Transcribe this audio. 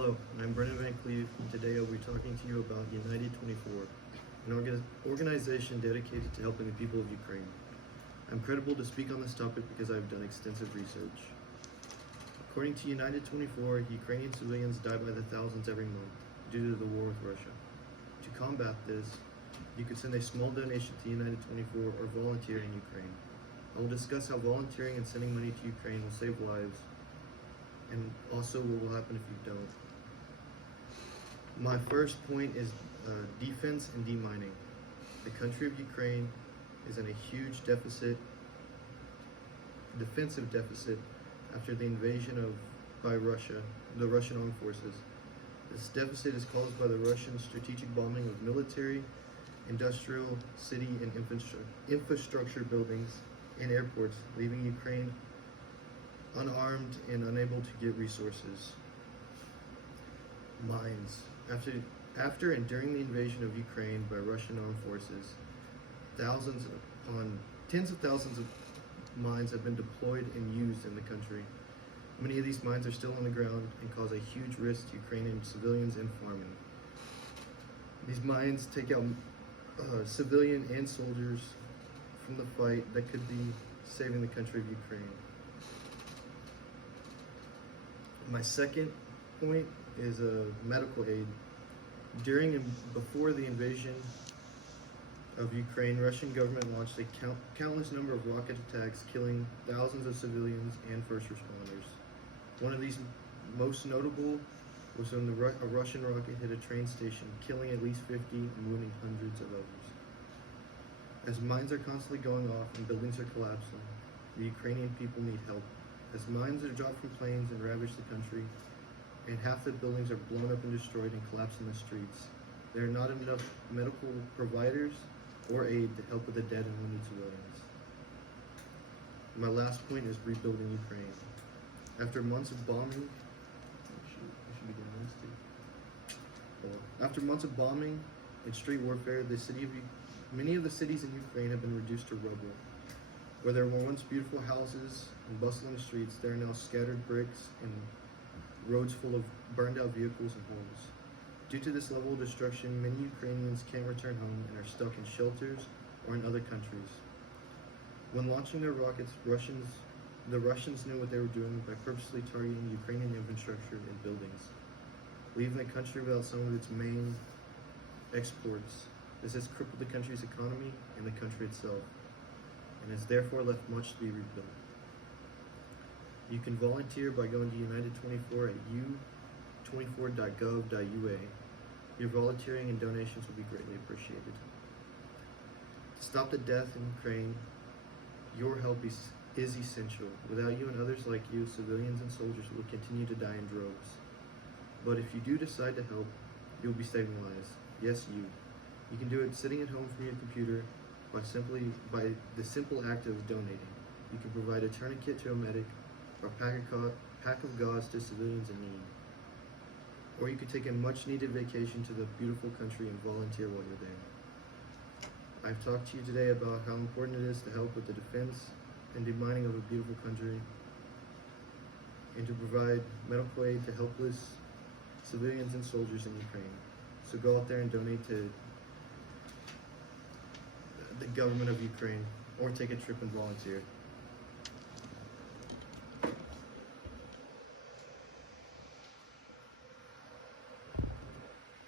Hello, I'm Brennan Van Cleve, and today I'll be talking to you about United 24, an organization dedicated to helping the people of Ukraine. I'm credible to speak on this topic because I've done extensive research. According to United 24, Ukrainian civilians die by the thousands every month due to the war with Russia. To combat this, you could send a small donation to United 24 or volunteer in Ukraine. I will discuss how volunteering and sending money to Ukraine will save lives, and also what will happen if you don't. My first point is defense and demining. The country of Ukraine is in a huge defensive deficit after the invasion by Russia, the Russian armed forces. This deficit is caused by the Russian strategic bombing of military, industrial, city, and infrastructure buildings and airports, leaving Ukraine unarmed and unable to get resources. Mines. After and during the invasion of Ukraine by Russian armed forces, tens of thousands of mines have been deployed and used in the country. Many of these mines are still on the ground and cause a huge risk to Ukrainian civilians and farming. These mines take out civilian and soldiers from the fight that could be saving the country of Ukraine. My second point is medical aid. During and before the invasion of Ukraine, Russian government launched a countless number of rocket attacks, killing thousands of civilians and first responders. One of these most notable was when a Russian rocket hit a train station, killing at least 50 and wounding hundreds of others. As mines are constantly going off and buildings are collapsing, the Ukrainian people need help. As mines are dropped from planes and ravage the country, and half the buildings are blown up and destroyed and collapse in the streets, there are not enough medical providers or aid to help with the dead and wounded civilians. My last point is rebuilding Ukraine. After months of bombing, and street warfare, many of the cities in Ukraine have been reduced to rubble. Where there were once beautiful houses and bustling streets, there are now scattered bricks and roads full of burned out vehicles and homes. Due to this level of destruction, many Ukrainians can't return home and are stuck in shelters or in other countries. When launching their rockets, the Russians knew what they were doing by purposely targeting Ukrainian infrastructure and buildings, leaving the country without some of its main exports. This has crippled the country's economy and the country itself, and has therefore left much to be rebuilt. You can volunteer by going to United 24 at u24.gov.ua. Your volunteering and donations will be greatly appreciated. To stop the death in Ukraine, your help is essential. Without you and others like you, civilians and soldiers will continue to die in droves. But if you do decide to help, you'll be saving lives. Yes, you. You can do it sitting at home from your computer by the simple act of donating. You can provide a tourniquet to a medic or a pack of gauze to civilians in need. Or you could take a much-needed vacation to the beautiful country and volunteer while you're there. I've talked to you today about how important it is to help with the defense and demining of a beautiful country, and to provide medical aid to helpless civilians and soldiers in Ukraine. So go out there and donate to the government of Ukraine, or take a trip and volunteer.